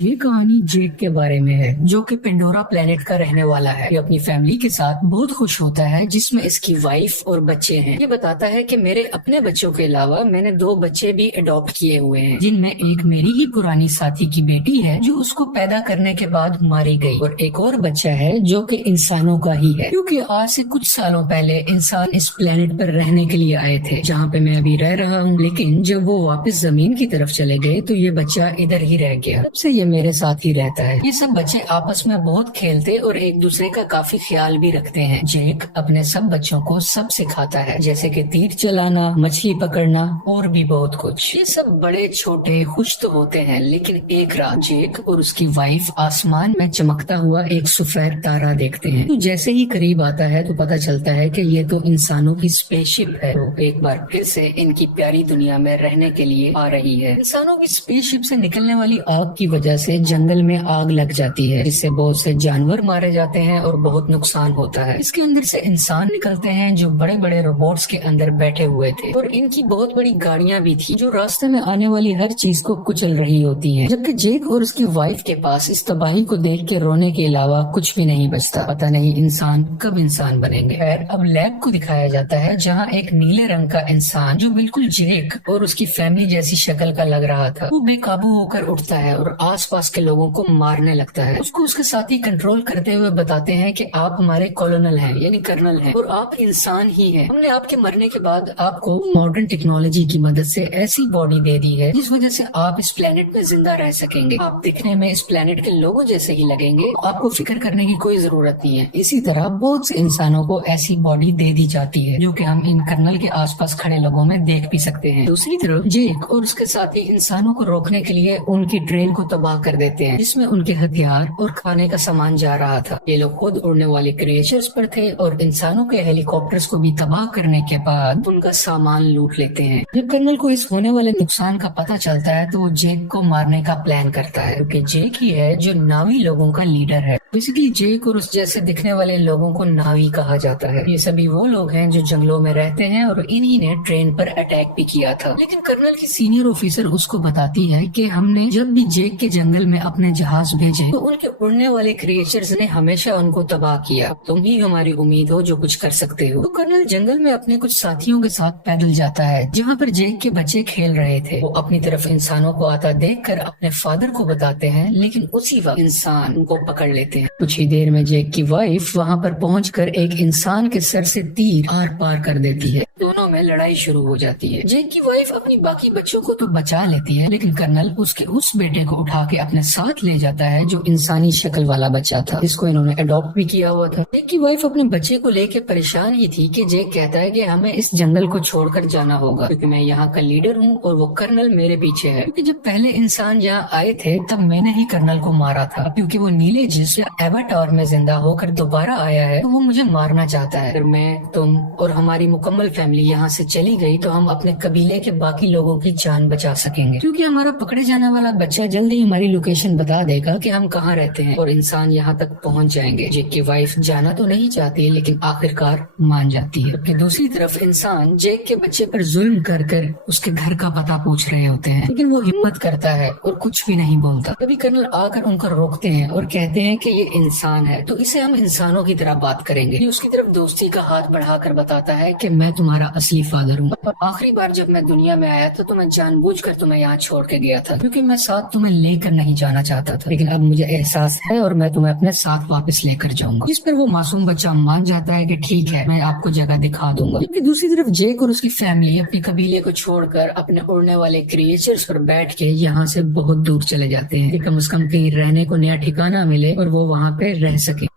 ये कहानी जेक के बारे में है जो कि पेंडोरा प्लेनेट का रहने वाला है। ये अपनी फैमिली के साथ बहुत खुश होता है जिसमें इसकी वाइफ और बच्चे हैं। ये बताता है कि मेरे अपने बच्चों के अलावा मैंने 2 बच्चे भी अडॉप्ट किए हुए हैं, जिनमें एक मेरी ही पुरानी साथी की बेटी है जो उसको पैदा करने के बाद मारी गई, और एक और बच्चा है जो कि इंसानों का ही है, क्योंकि आज से कुछ सालों पहले इंसान इस प्लेनेट पर रहने के लिए आए थे जहाँ पे मैं अभी रह रहा हूँ। लेकिन जब वो वापस जमीन की तरफ चले गए तो ये बच्चा इधर ही रह गया। तब से ये मेरे साथ ही रहता है। ये सब बच्चे आपस में बहुत खेलते और एक दूसरे का काफी ख्याल भी रखते हैं। जेक अपने सब बच्चों को सब सिखाता है, जैसे कि तीर चलाना, मछली पकड़ना और भी बहुत कुछ। ये सब बड़े छोटे खुश तो होते हैं, लेकिन एक रात जेक और उसकी वाइफ आसमान में चमकता हुआ एक सफेद तारा देखते हैं। तो जैसे ही करीब आता है तो पता चलता है कि ये तो इंसानों की स्पेसशिप है, तो एक बार फिर से इनकी प्यारी दुनिया में रहने के लिए आ रही है। इंसानों की स्पेसशिप से निकलने वाली आग की वजह से जंगल में आग लग जाती है, जिससे बहुत से जानवर मारे जाते हैं और बहुत नुकसान होता है। इसके अंदर से इंसान निकलते हैं जो बड़े बड़े रोबोट्स के अंदर बैठे हुए थे, और इनकी बहुत बड़ी गाड़ियां भी थी जो रास्ते में आने वाली हर चीज को कुचल रही होती हैं। जबकि जेक और उसकी वाइफ के पास इस तबाही को देख के रोने के अलावा कुछ भी नहीं बचता। पता नहीं इंसान कब इंसान बनेंगे। खैर, अब लैब को दिखाया जाता है जहाँ एक नीले रंग का इंसान जो बिल्कुल जेक और उसकी फैमिली जैसी शक्ल का लग रहा था, वो बेकाबू होकर उठता है और आसपास के लोगों को मारने लगता है। उसको उसके साथी कंट्रोल करते हुए बताते हैं कि आप हमारे कॉलोनल हैं, यानी कर्नल हैं, और आप इंसान ही हैं। हमने आपके मरने के बाद आपको मॉडर्न टेक्नोलॉजी की मदद से ऐसी बॉडी दे दी है जिस वजह से आप इस प्लेनेट में जिंदा रह सकेंगे। आप दिखने में इस प्लेनेट के लोगों जैसे ही लगेंगे, आपको फिक्र करने की कोई जरूरत नहीं है। इसी तरह बहुत से इंसानों को ऐसी बॉडी दे दी जाती है जो कि हम इन कर्नल के आसपास खड़े लोगों में देख भी सकते हैं। दूसरी तरफ जेक और उसके साथी इंसानों को रोकने के लिए उनकी ट्रेन को तबाह कर देते हैं, जिसमें उनके हथियार और खाने का सामान जा रहा था। ये लोग खुद उड़ने वाले क्रिएचर्स पर थे और इंसानों के हेलीकॉप्टर्स को भी तबाह करने के बाद उनका सामान लूट लेते हैं। जब कर्नल को इस होने वाले नुकसान का पता चलता है तो वो जेक को मारने का प्लान करता है, क्योंकि जेक ही है जो नावी लोगों का लीडर है। बेसिकली जेक और उस जैसे दिखने वाले लोगों को नावी कहा जाता है। ये सभी वो लोग हैं जो जंगलों में रहते हैं और इन्हीं ने ट्रेन पर अटैक भी किया था। लेकिन कर्नल की सीनियर ऑफिसर उसको बताती है कि हमने जब भी जेक के जंगल में अपने जहाज भेजे तो उनके उड़ने वाले क्रिएचर्स ने हमेशा उनको तबाह किया। तुम ही हमारी उम्मीद हो जो कुछ कर सकते हो। तो कर्नल जंगल में अपने कुछ साथियों के साथ पैदल जाता है जहाँ पर जेक के बच्चे खेल रहे थे। वो अपनी तरफ इंसानों को आता देखकर अपने फादर को बताते हैं, लेकिन उसी वक्त इंसान उनको पकड़ लेते हैं। कुछ ही देर में जेक की वाइफ वहाँ पर पहुंचकर एक इंसान के सर से तीर आर पार कर देती है। दोनों में लड़ाई शुरू हो जाती है। जेक की वाइफ अपनी बाकी बच्चों को तो बचा लेती है, लेकिन कर्नल उसके उस बेटे को उठा के अपने साथ ले जाता है जो इंसानी शक्ल वाला बच्चा था, जिसको इन्होंने अडॉप्ट भी किया हुआ था। जेक की वाइफ अपने बच्चे को लेके परेशान ही थी कि जेक कहता है कि हमें इस जंगल को छोड़कर जाना होगा, क्योंकि मैं यहाँ का लीडर हूँ और वो कर्नल मेरे पीछे है। क्योंकि जब पहले इंसान यहाँ आए थे तब मैंने ही कर्नल को मारा था, क्योंकि वो नीले जिस एवाटार में जिंदा होकर दोबारा आया है तो वो मुझे मारना चाहता है। अगर मैं, तुम और हमारी मुकम्मल फैमिली यहाँ से चली गई तो हम अपने कबीले के बाकी लोगों की जान बचा सकेंगे, क्योंकि हमारा पकड़े जाने वाला बच्चा जल्दी हमारी लोकेशन बता देगा कि हम कहाँ रहते हैं और इंसान यहाँ तक पहुँच जाएंगे। जेक की वाइफ जाना तो नहीं चाहती लेकिन आखिरकार मान जाती है। जबकि दूसरी तरफ इंसान जेक के बच्चे पर जुल्म कर कर उसके घर का पता पूछ रहे होते हैं, लेकिन वो हिम्मत करता है और कुछ भी नहीं बोलता। तभी कर्नल आकर उनको रोकते हैं और कहते हैं कि ये इंसान है तो इसे हम इंसानों की तरह बात करेंगे। ये उसकी तरफ दोस्ती का हाथ बढ़ाकर बताता है कि मैं तुम्हारा असली फादर हूँ, और आखिरी बार जब मैं दुनिया में आया तो मैं जानबूझकर तुम्हें यहाँ छोड़ के गया था, क्योंकि मैं साथ तुम्हें लेकर नहीं जाना चाहता था, लेकिन अब मुझे एहसास है और मैं तुम्हें अपने साथ वापस लेकर जाऊंगा। इस पर वो मासूम बच्चा मान जाता है कि ठीक है, मैं आपको जगह दिखा दूंगा। जबकि दूसरी तरफ जेक और उसकी फैमिली अपने कबीले को छोड़कर अपने उड़ने वाले क्रिएचर्स पर बैठ के यहाँ से बहुत दूर चले जाते हैं, कम से कम कहीं रहने को नया ठिकाना मिले और वो वहाँ पे रह सके।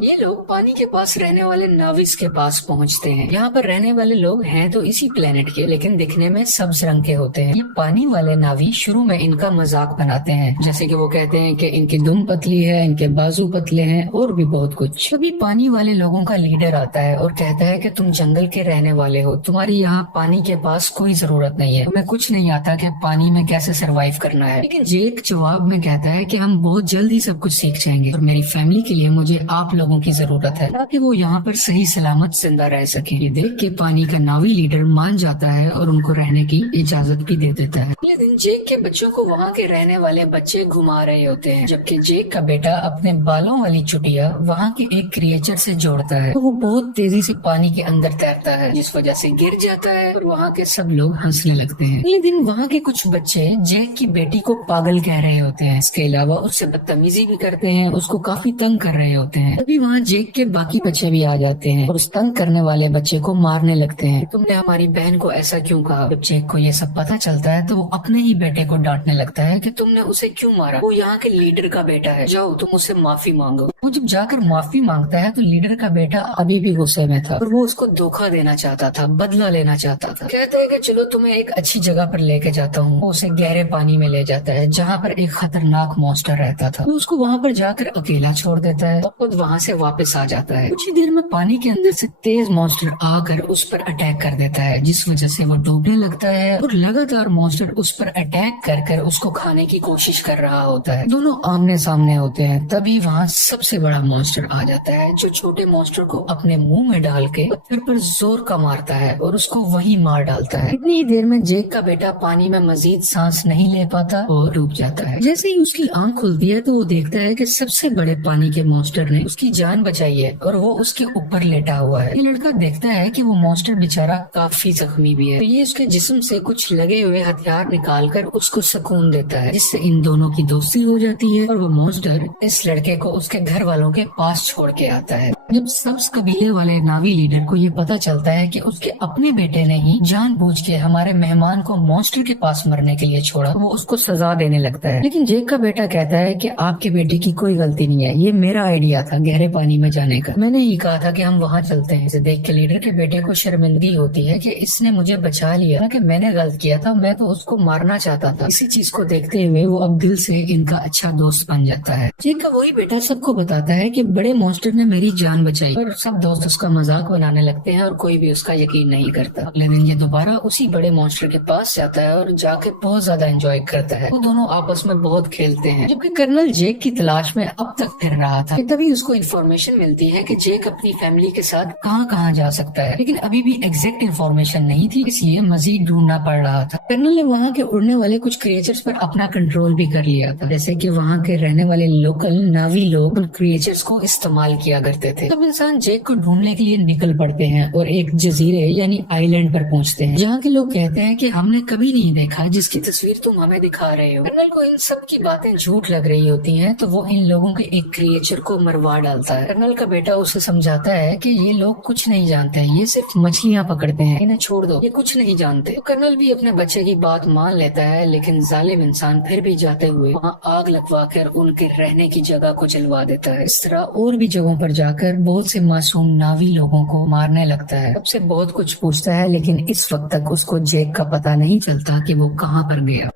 ये लोग पानी के पास रहने वाले नाविस के पास पहुंचते हैं। यहाँ पर रहने वाले लोग हैं तो इसी प्लेनेट के, लेकिन दिखने में सब्ज रंग के होते हैं। ये पानी वाले नावी शुरू में इनका मजाक बनाते हैं, जैसे कि वो कहते हैं कि इनकी दुम पतली है, इनके बाजू पतले हैं और भी बहुत कुछ। तभी पानी वाले लोगों का लीडर आता है और कहता है कि तुम जंगल के रहने वाले हो, तुम्हारी यहाँ पानी के पास कोई जरूरत नहीं है, तुम्हें कुछ नहीं आता कि पानी में कैसे सरवाइव करना है। लेकिन जेक जवाब में कहता है कि हम बहुत जल्दी सब कुछ सीख जाएंगे और मेरी फैमिली के लिए मुझे आप लोग लोगों की जरूरत है ताकि वो यहाँ पर सही सलामत जिंदा रह सके। ये देख के पानी का नावी लीडर मान जाता है और उनको रहने की इजाजत भी दे देता है। अगले दिन जेक के बच्चों को वहाँ के रहने वाले बच्चे घुमा रहे होते हैं, जबकि जेक का बेटा अपने बालों वाली चुटिया वहाँ के एक क्रिएचर से जोड़ता है तो वो बहुत तेजी से पानी के अंदर तैरता है, जिस वजह से गिर जाता है और वहाँ के सब लोग हंसने लगते हैं। अगले दिन वहाँ के कुछ बच्चे जेक की बेटी को पागल कह रहे होते हैं। इसके अलावा उससे बदतमीजी भी करते हैं, उसको काफी तंग कर रहे होते हैं। तभी वहाँ जेक के बाकी बच्चे भी आ जाते हैं और उस तंग करने वाले बच्चे को मारने लगते हैं। तुमने हमारी बहन को ऐसा क्यों कहा? जब जेक को ये सब पता चलता है तो वो अपने ही बेटे को डांटने लगता है कि तुमने उसे क्यों मारा, वो यहाँ के लीडर का बेटा है, जाओ तुम उससे माफी मांगो। वो जब जाकर माफी मांगता है तो लीडर का बेटा अभी भी गुस्से में था और वो उसको धोखा देना चाहता था, बदला लेना चाहता था। कहता है कि चलो तुम्हें एक अच्छी जगह पर लेके जाता हूँ। वो उसे गहरे पानी में ले जाता है जहाँ पर एक खतरनाक मॉन्स्टर रहता था। वो उसको वहाँ पर जाकर अकेला छोड़ देता है और खुद वहाँ से वापस आ जाता है। कुछ ही देर में पानी के अंदर से तेज मॉन्स्टर आकर उस पर अटैक कर देता है, जिस वजह से वो डूबने लगता है और लगातार मॉन्स्टर उस पर अटैक कर उसको खाने की कोशिश कर रहा होता है। दोनों आमने सामने होते हैं। तभी वहाँ सबसे बड़ा मॉन्स्टर आ जाता है जो छोटे मॉन्स्टर को अपने मुंह में डाल के पत्थर पर जोर का मारता है और उसको वही मार डालता है। इतनी ही देर में जेक का बेटा पानी में मजीद सांस नहीं ले पाता और डूब जाता है। जैसे ही उसकी आंख खुलती है तो वो देखता है कि सबसे बड़े पानी के मॉन्स्टर ने उसकी जान बचाई है और वो उसके ऊपर लेटा हुआ है। ये लड़का देखता है कि वो मॉन्स्टर बेचारा काफी जख्मी भी है, तो ये उसके जिस्म से कुछ लगे हुए हथियार निकालकर उसको सुकून देता है, जिससे इन दोनों की दोस्ती हो जाती है और वो मॉन्स्टर इस लड़के को उसके घर वालों के पास छोड़ के आता है। जब सब्ज कबीले वाले नावी लीडर को ये पता चलता है कि उसके अपने बेटे ने ही जानबूझ के हमारे मेहमान को मॉन्स्टर के पास मरने के लिए छोड़ा, वो उसको सजा देने लगता है। लेकिन जेक का बेटा कहता है कि आपके बेटे की कोई गलती नहीं है, ये मेरा आइडिया था गहरे पानी में जाने का, मैंने ही कहा था कि हम वहाँ चलते हैं। इसे देख के लीडर के बेटे को शर्मिंदगी होती है कि इसने मुझे बचा लिया, कि मैंने गलत किया था, मैं तो उसको मारना चाहता था। इसी चीज को देखते हुए वो अब दिल से इनका अच्छा दोस्त बन जाता है। जेक का वही बेटा सबको बताता है कि बड़े मॉन्स्टर ने मेरी जान बचाई और सब दोस्त उसका मजाक बनाने लगते हैं और कोई भी उसका यकीन नहीं करता। अगले दिन ये दोबारा उसी बड़े मॉन्स्टर के पास जाता है और जाके बहुत ज्यादा एंजॉय करता है। वो दोनों आपस में बहुत खेलते हैं, जबकि कर्नल जेक की तलाश में अब तक फिर रहा था। तभी उसको इन्फॉर्मेशन मिलती है कि जेक अपनी फैमिली के साथ कहाँ कहाँ जा सकता है, लेकिन अभी भी एग्जैक्ट इन्फॉर्मेशन नहीं थी, इसलिए मजीद ढूंढना पड़ रहा था। कर्नल ने वहाँ के उड़ने वाले कुछ क्रिएचर्स पर अपना कंट्रोल भी कर लिया था, जैसे कि वहाँ के रहने वाले लोकल नावी लोग उन क्रिएचर्स को इस्तेमाल किया करते थे। तब इंसान जेक को ढूंढने के लिए निकल पड़ते हैं और एक जजीरे यानी आइलैंड पर पहुँचते हैं, जहाँ के लोग कहते हैं कि हमने कभी नहीं देखा जिसकी तस्वीर तुम हमें दिखा रहे हो। कर्नल को इन सब की बातें झूठ लग रही होती हैं, तो वो इन लोगों के एक क्रिएचर को मरवा डालता है। कर्नल का बेटा उसे समझाता है कि ये लोग कुछ नहीं जानते हैं, ये सिर्फ मछलियाँ पकड़ते हैं, इन्हें छोड़ दो, ये कुछ नहीं जानते। तो कर्नल भी अपने बच्चे की बात मान लेता है, लेकिन जालिम इंसान फिर भी जाते हुए वहाँ आग लगवा कर उनके रहने की जगह को जलवा देता है। इस तरह और भी जगहों पर जाकर बहुत से मासूम नावी लोगों को मारने लगता है। सबसे बहुत कुछ पूछता है, लेकिन इस वक्त तक उसको जेक का पता नहीं चलता कि वो कहाँ पर गया।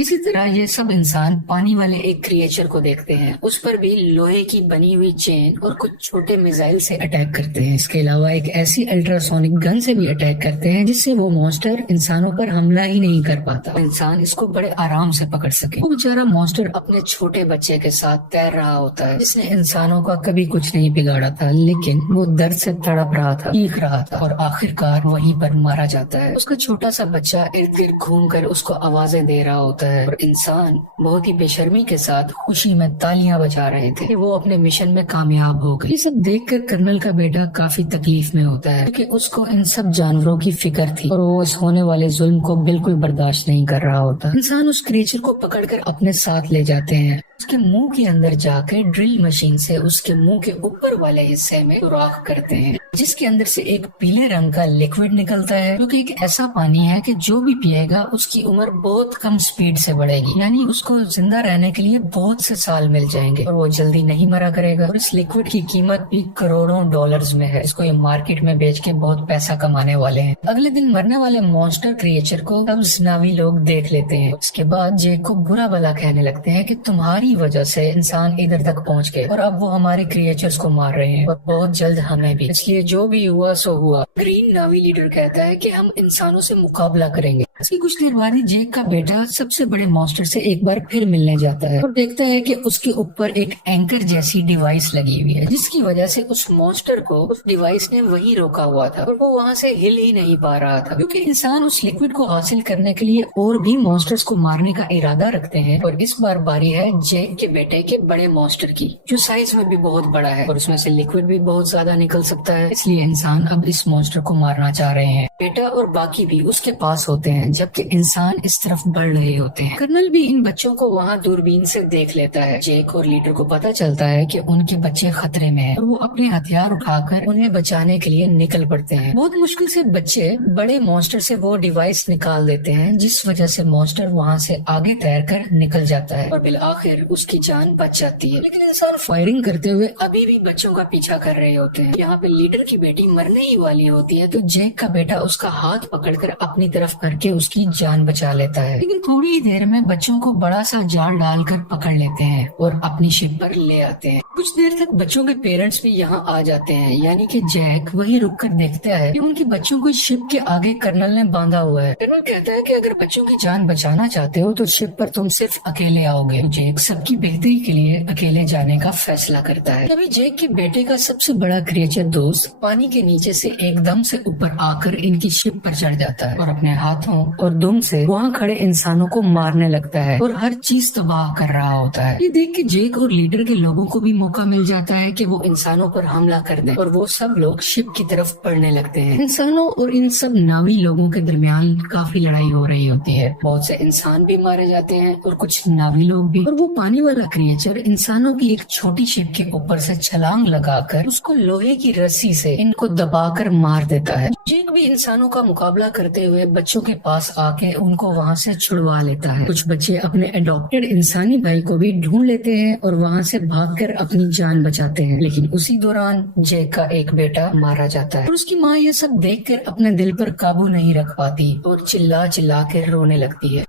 इसी तरह ये सब इंसान पानी वाले एक क्रिएचर को देखते हैं, उस पर भी लोहे की बनी हुई चेन और कुछ छोटे मिसाइल से अटैक करते हैं। इसके अलावा एक ऐसी अल्ट्रासोनिक गन से भी अटैक करते हैं जिससे वो मॉन्स्टर इंसानों पर हमला ही नहीं कर पाता, इंसान इसको बड़े आराम से पकड़ सके। वो बेचारा मॉन्स्टर अपने छोटे बच्चे के साथ तैर रहा होता है, जिसने इंसानों का कभी कुछ नहीं बिगाड़ा था, लेकिन वो दर्द से तड़प रहा था, चीख रहा था और आखिरकार वहीं पर मारा जाता है। उसका छोटा सा बच्चा इर्द गिर्द घूम कर उसको आवाजें दे रहा होता है और इंसान बहुत ही बेशर्मी के साथ खुशी में तालियां बजा रहे थे कि वो अपने मिशन में कामयाब हो गए। ये सब देखकर कर्नल का बेटा काफी तकलीफ में होता है, क्योंकि उसको इन सब जानवरों की फिक्र थी और वो इस होने वाले जुल्म को बिल्कुल बर्दाश्त नहीं कर रहा होता। इंसान उस क्रिएचर को पकड़कर अपने साथ ले जाते हैं, उसके मुंह के अंदर जाकर ड्रिल मशीन से उसके मुंह के ऊपर वाले हिस्से में सुराख करते हैं, जिसके अंदर से एक पीले रंग का लिक्विड निकलता है, जो कि एक ऐसा पानी है कि जो भी पिएगा उसकी उम्र बहुत कम स्पीड से बढ़ेगी, यानी उसको जिंदा रहने के लिए बहुत से साल मिल जाएंगे और वो जल्दी नहीं मरा करेगा। और इस लिक्विड की कीमत भी करोड़ों डॉलर्स में है, इसको ये मार्केट में बेच के बहुत पैसा कमाने वाले हैं। अगले दिन मरने वाले मॉन्स्टर क्रिएचर को सब्ज नावी लोग देख लेते हैं। उसके बाद जेक को बुरा भला कहने लगते हैं कि तुम्हारी वजह से इंसान इधर तक पहुंच गए और अब वो हमारे क्रिएचर्स को मार रहे हैं और बहुत जल्द हमें भी, इसलिए जो भी हुआ सो हुआ। ग्रीन नावी लीडर कहता है कि हम इंसानों से मुकाबला करेंगे। इसकी कुछ देर बाद ही जेक का बेटा सबसे बड़े मॉन्स्टर से एक बार फिर मिलने जाता है और देखता है कि उसके ऊपर एक एंकर जैसी डिवाइस लगी हुई है, जिसकी वजह से उस मॉन्स्टर को उस डिवाइस ने वहीं रोका हुआ था और वो वहाँ से हिल ही नहीं पा रहा था, क्योंकि इंसान उस लिक्विड को हासिल करने के लिए और भी मॉन्स्टर्स को मारने का इरादा रखते हैं। और इस बार बारी है जेक के बेटे के बड़े मॉन्स्टर की, जो साइज में भी बहुत बड़ा है और उसमें से लिक्विड भी बहुत ज्यादा निकल सकता है। इसलिए इंसान अब इस मॉन्स्टर को मारना चाह रहे हैं। बेटा और बाकी भी उसके पास होते हैं, जबकि इंसान इस तरफ बढ़ रहे होते हैं। कर्नल भी इन बच्चों को वहाँ दूरबीन से देख लेता है। जेक और लीडर को पता चलता है कि उनके बच्चे खतरे में हैं और वो अपने हथियार उठाकर उन्हें बचाने के लिए निकल पड़ते हैं। बहुत मुश्किल से बच्चे बड़े मॉन्स्टर से वो डिवाइस निकाल देते हैं, जिस वजह से मॉन्स्टर वहाँ से आगे तैरकर निकल जाता है और बिल आखिर उसकी जान बच जाती है। लेकिन इंसान फायरिंग करते हुए अभी भी बच्चों का पीछा कर रहे होते हैं। यहाँ पे लीडर की बेटी मरने ही वाली होती है तो जेक का बेटा उसका हाथ पकड़कर अपनी तरफ करके उसकी जान बचा लेता है। लेकिन थोड़ी ही देर में बच्चों को बड़ा सा जाल डालकर पकड़ लेते हैं और अपनी शिप पर ले आते हैं। कुछ देर तक बच्चों के पेरेंट्स भी यहाँ आ जाते हैं, यानी कि जैक वही रुक कर देखता है कि उनके बच्चों को शिप के आगे कर्नल ने बांधा हुआ है। कर्नल कहता है कि अगर बच्चों की जान बचाना चाहते हो तो शिप पर तुम सिर्फ अकेले आओगे। जेक सबकी बेहतरी के लिए अकेले जाने का फैसला करता है। तभी जेक के बेटे का सबसे बड़ा क्रिएचर दोस्त पानी के नीचे से एकदम से ऊपर आकर इनकी शिप पर चढ़ जाता है और अपने हाथों और दुम से वहाँ खड़े इंसानों को मारने लगता है और हर चीज तबाह कर रहा होता है। ये देख के जेक और लीडर के लोगों को भी मौका मिल जाता है कि वो इंसानों पर हमला कर दे और वो सब लोग शिप की तरफ बढ़ने लगते हैं। इंसानों और इन सब नावी लोगों के दरमियान काफी लड़ाई हो रही होती है। बहुत से इंसान भी मारे जाते हैं और कुछ नावी लोग भी। और वो पानी वाला क्रिएचर इंसानों की एक छोटी शिप के ऊपर से छलांग लगाकर उसको लोहे की रस्सी से इनको दबाकर मार देता है। जेक भी इंसानों का मुकाबला करते हुए बच्चों के पास आके उनको वहाँ से छुड़वा लेता है। कुछ बच्चे अपने अडॉप्टेड इंसानी भाई को भी ढूंढ लेते हैं और वहाँ से भागकर अपनी जान बचाते हैं। लेकिन उसी दौरान जेक का एक बेटा मारा जाता है और उसकी माँ ये सब देखकर अपने दिल पर काबू नहीं रख पाती और चिल्ला चिल्ला कर रोने लगती है।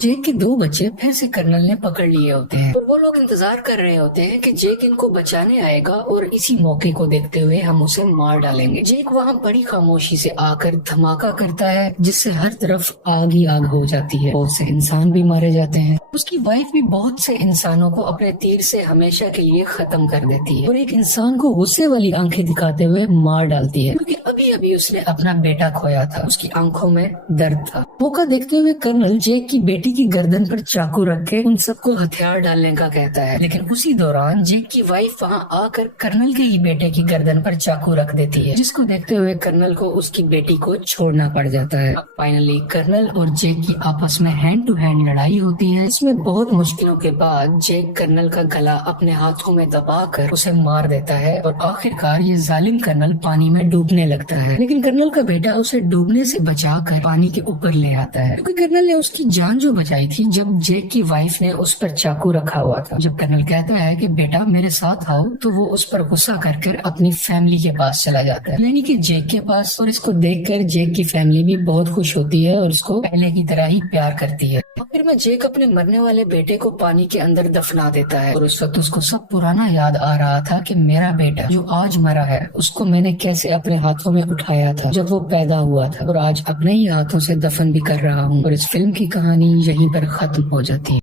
जेक के दो बच्चे फिर से कर्नल ने पकड़ लिए होते हैं और वो लोग इंतजार कर रहे होते हैं कि जेक इनको बचाने आएगा और इसी मौके को देखते हुए हम उसे मार डालेंगे। जेक वहाँ बड़ी खामोशी से आकर धमाका करता है, जिससे हर तरफ आग ही आग हो जाती है। बहुत से इंसान भी मारे जाते हैं। उसकी वाइफ भी बहुत से इंसानों को अपने तीर से हमेशा के लिए खत्म कर देती है और एक इंसान को गुस्से वाली आंखें दिखाते हुए मार डालती है, क्योंकि अभी अभी उसने अपना बेटा खोया था। उसकी आंखों में दर्द था। मौका देखते हुए कर्नल जेक की बेटी की गर्दन पर चाकू रख के उन सबको हथियार डालने का कहता है। लेकिन उसी दौरान जेक की वाइफ वहाँ आकर कर्नल के ही बेटे की गर्दन पर चाकू रख देती है, जिसको देखते हुए कर्नल को उसकी बेटी को छोड़ना पड़ जाता है। अब फाइनली कर्नल और जेक की आपस में हैंड टू हैंड लड़ाई होती है। इसमें बहुत मुश्किलों के बाद जेक कर्नल का गला अपने हाथों में दबाकर उसे मार देता है और आखिरकार ये जालिम कर्नल पानी में डूबने लगता है। लेकिन कर्नल का बेटा उसे डूबने से बचाकर पानी के ऊपर ले आता है, क्योंकि कर्नल ने उसकी जान जो बचाई थी जब जेक की वाइफ ने उस पर चाकू रखा हुआ था। जब कर्नल कहता है कि बेटा मेरे साथ आओ, तो वो उस पर गुस्सा कर अपनी फैमिली के पास चला जाता है, यानी कि जेक के पास। और इसको देखकर जेक की फैमिली भी बहुत खुश होती है और उसको पहले की तरह ही प्यार करती है। आखिर में जेक अपने मरने वाले बेटे को पानी के अंदर दफना देता है और उस वक्त उसको सब पुराना याद आ रहा था कि मेरा बेटा जो आज मरा है उसको मैंने कैसे अपने हाथों में उठाया था जब वो पैदा हुआ था, और आज अपने ही हाथों से दफन भी कर रहा हूँ। और इस फिल्म की कहानी यहीं पर खत्म हो जाती है।